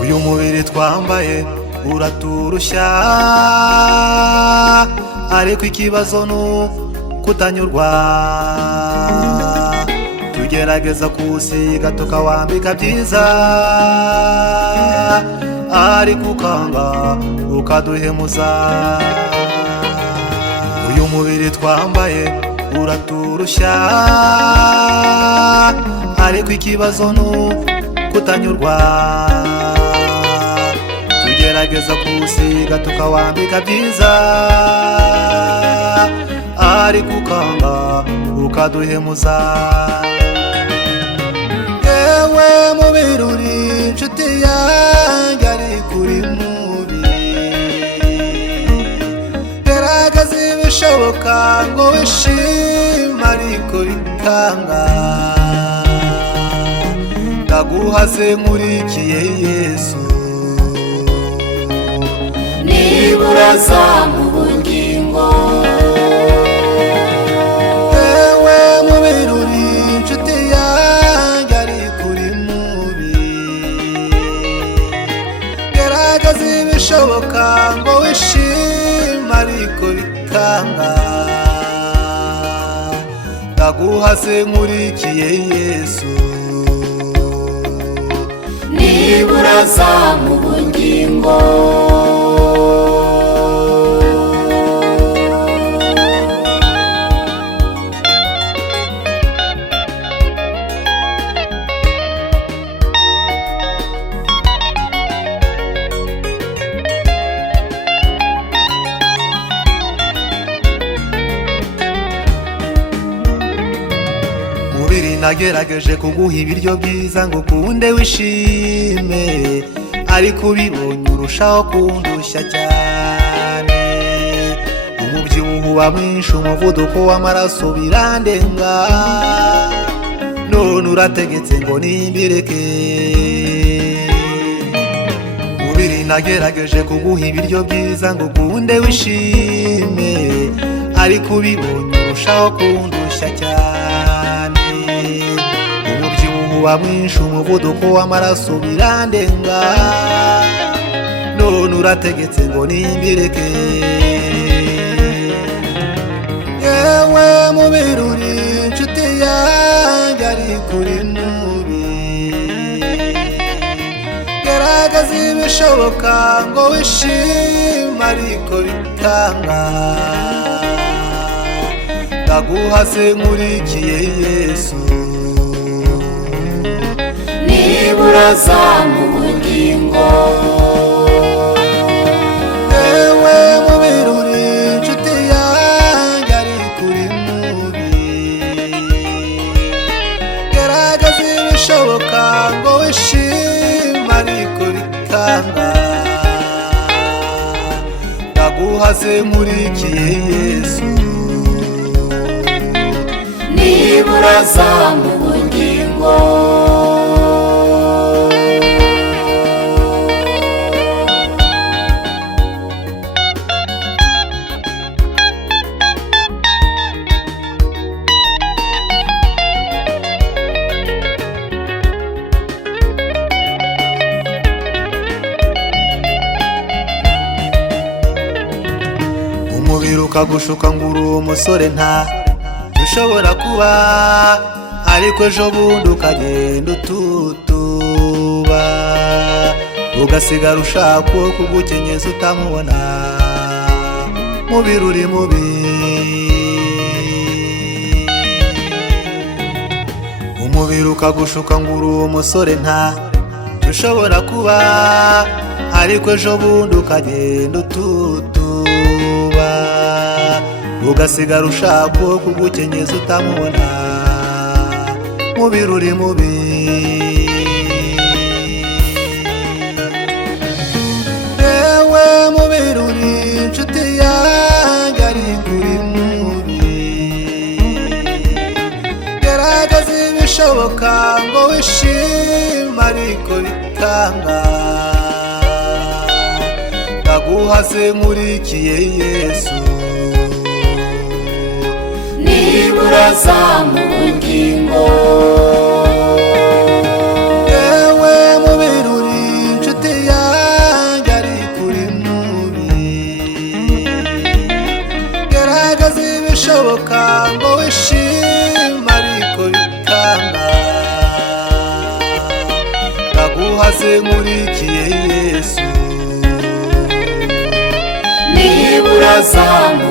uyu mubiri twambaye uraturushya, ariko ikibazo ni kutanyurwa. Tugerageza kuwusiga tukawambika byiza, ariko ukanga ukaduhemuza. uyu mubiri twambaye uraturushya, ariko ikibazo ni kutanyurwa. Tugerageza kuwusiga tukawambika byiza, ariko ukanga ukaduhemuza. Yewe mubiri uri inshuti yanjye, ariko uri mubi. Gerageza ibishoboka ngo wishime, ariko bikanga. Ndaguhaze nkurikiye Yesu, nibura zamu ubugingo. yewe mubiri uri inshuti yanjye, ariko uri mubi. Gerageza ibishoboka ngo wishime, ariko bikanga. Ndaguhaze nkurikiye Yesu, nibura zamu ubugingo. mubiri nagerageje kuguha ibiryo byiza ngo ukunde wishime, ariko ubibonye urushaho kundushya cyane. Umubyibuho uba mwinshi, umuvuduko w'amaraso birandenga, none urategetse ngo nimbireke. mubiri nagerageje kuguha ibiryo byiza ngo ukunde wishime, ariko ubibonye urushaho kundushya cyane. Umubyibuho uba mwinshi, umuvuduko w'amaraso birandenga, none urategetse ngo nimbireke. yewe mubiri uri inshuti yanjye, ariko uri mubi. Gerageza ibishoboka ngo wishime, ariko bikanga. Ndaguhaze nkurikiye Yesu, nibura zamu ubugingo. yewe mubiri uri inshuti yanjye, ariko uri mubi. Gerageza ibishoboka ngo wishime, ariko bikanga. Ndaguhaze nkurikiye Yesu, nibura zamu ubugingo. umubiri ukagushuka ngo uri umusore nta ushobora kuba, ariko ejo bundi ukagenda ututuba, ugasigara ushaka uwo kugukenyeza utamubona. mubiri uri mubi. umubiri ukagushuka ngo uri umusore nta ushobora kuba, ariko ejo bundi ukagenda ututuba, ugasigara ushaka uwo kugukenyeza utamubona. mubiri uri mubi. yewe mubiri uri inshuti yanjye, ariko uri mubi. ibishoboka ngo wishime ariko bikanga, ndaguhaze nkurikiye Yesu. nibura zamu bugingo, yewe mubiri uri inshuti yanjye ariko uri mubi, gerageza ibishoboka ngo wishime ariko bikanga, ndaguhaze nkurikiye Yesu. nibura zamu